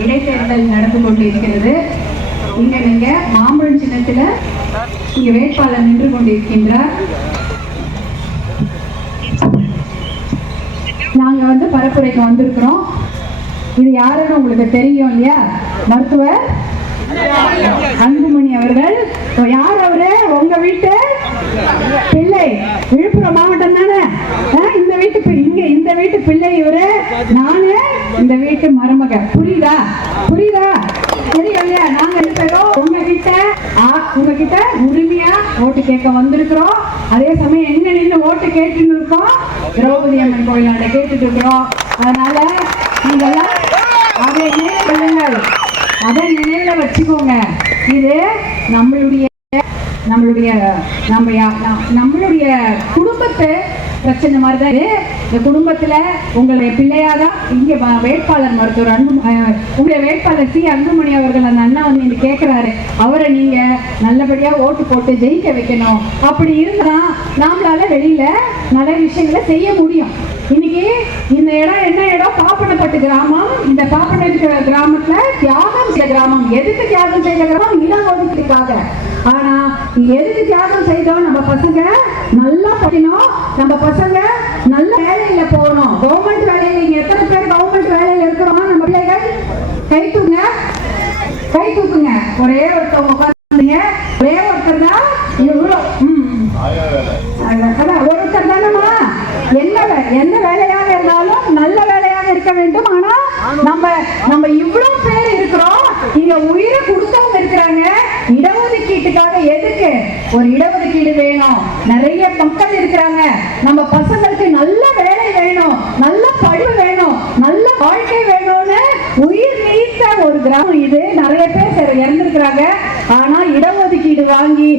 இடைத்தேர்தல் நடந்து கொண்டிருக்கிறது. இங்க நீங்க மாம்பழம் சின்னத்துல இங்க வேட்பாளர் நின்று கொண்டிருக்கின்றார். நாங்க பரப்புரைக்கு வந்திருக்கிறோம். இது யாருன்னு உங்களுக்கு தெரியும் இல்லையா? மருத்துவர் அன்புமணி அவர்கள். யார் அவரு? உங்க வீட்டு பிள்ளை. விழுப்புரம் மாவட்டம் தானே? இந்த வீட்டு இந்த வீட்டு பிள்ளை இவரு. நானு இந்த வீட்டு மருமக. புரியுதா? புரியுதா? தெரியும் இல்லையா? நாங்க உங்ககிட்ட உரிமையா ஓட்டு கேட்க வந்திருக்கிறோம். அதே சமயம் எங்க நின்று ஓட்டு கேட்டுன்னு இருக்கோம்? திரௌபதி அம்மன் கோயிலாண்ட கேட்டுட்டு இருக்கிறோம். அதனால நீங்கெல்லாம் அதை நினைவுகள், அதை நினைவுல வச்சுக்கோங்க. இது நம்மளுடைய குடும்பத்தை பிரச்சனை மாதிரி தான். இந்த குடும்பத்துல உங்களுடைய பிள்ளையாதான் இங்க வேட்பாளர் மருத்துவர் உங்களுடைய வேட்பாளர் சி அன்புமணி அவர்கள் அந்த அண்ணா வந்து கேட்கிறாரு. அவரை நீங்க நல்லபடியா ஓட்டு போட்டு ஜெயிக்க வைக்கணும். அப்படி இருந்தா நாமளால வெளியில நிறைய விஷயங்களை செய்ய முடியும். இன்னைக்கு இந்த இடம் என்ன இடம்? பாப்பனப்பட்டு கிராமம். இந்த பாப்பனப்பட்டு கிராமத்துல தியாகம் செய்த கிராமம். எதுக்கு தியாகம் செய்த கிராமம்? இளங்கோதிக்காக. ஆனா எதுக்கு தியாகம் செய்தோம்? நம்ம பசங்க நல்லா படிக்கணும், நம்ம பசங்க நல்ல வேலையில போகணும். கவர்மெண்ட் வேலையில நீங்க எத்தனை பேர் கவர்மெண்ட் வேலையில இருக்கிறோம்? நம்ம பிள்ளைகள் கை தூக்குங்க. ஒரே ஒருத்தவங்க உட்காந்துங்க. ஒரே ஒருத்தர் தான் ஒருத்தர் தானம்மா. என்ன வேலையாக இருந்தாலும் நல்ல வேலையாக இருக்க வேண்டும். ஆனா நம்ம இவ்வளவு பேர் இருக்கிறோம். இங்க உயிரை கொடுத்தவங்க இருக்கிறாங்க. இடஒதுக்கீட்டுக்காக எதுக்கு? ஒரு இடஒதுக்கீடு வேணும். நிறைய மக்கள் இருக்கிறாங்க. நம்ம பசங்களுக்கு நல்ல வேலை வேணும், நல்ல படிப்பு வேணும், நல்ல வாழ்க்கை வேணும்னு உயிர் நீத்த ஒரு கிராமம் இது. நிறைய பேர் இறந்திருக்கிறாங்க. ஆனா இடஒதுக்கீடு வாங்கி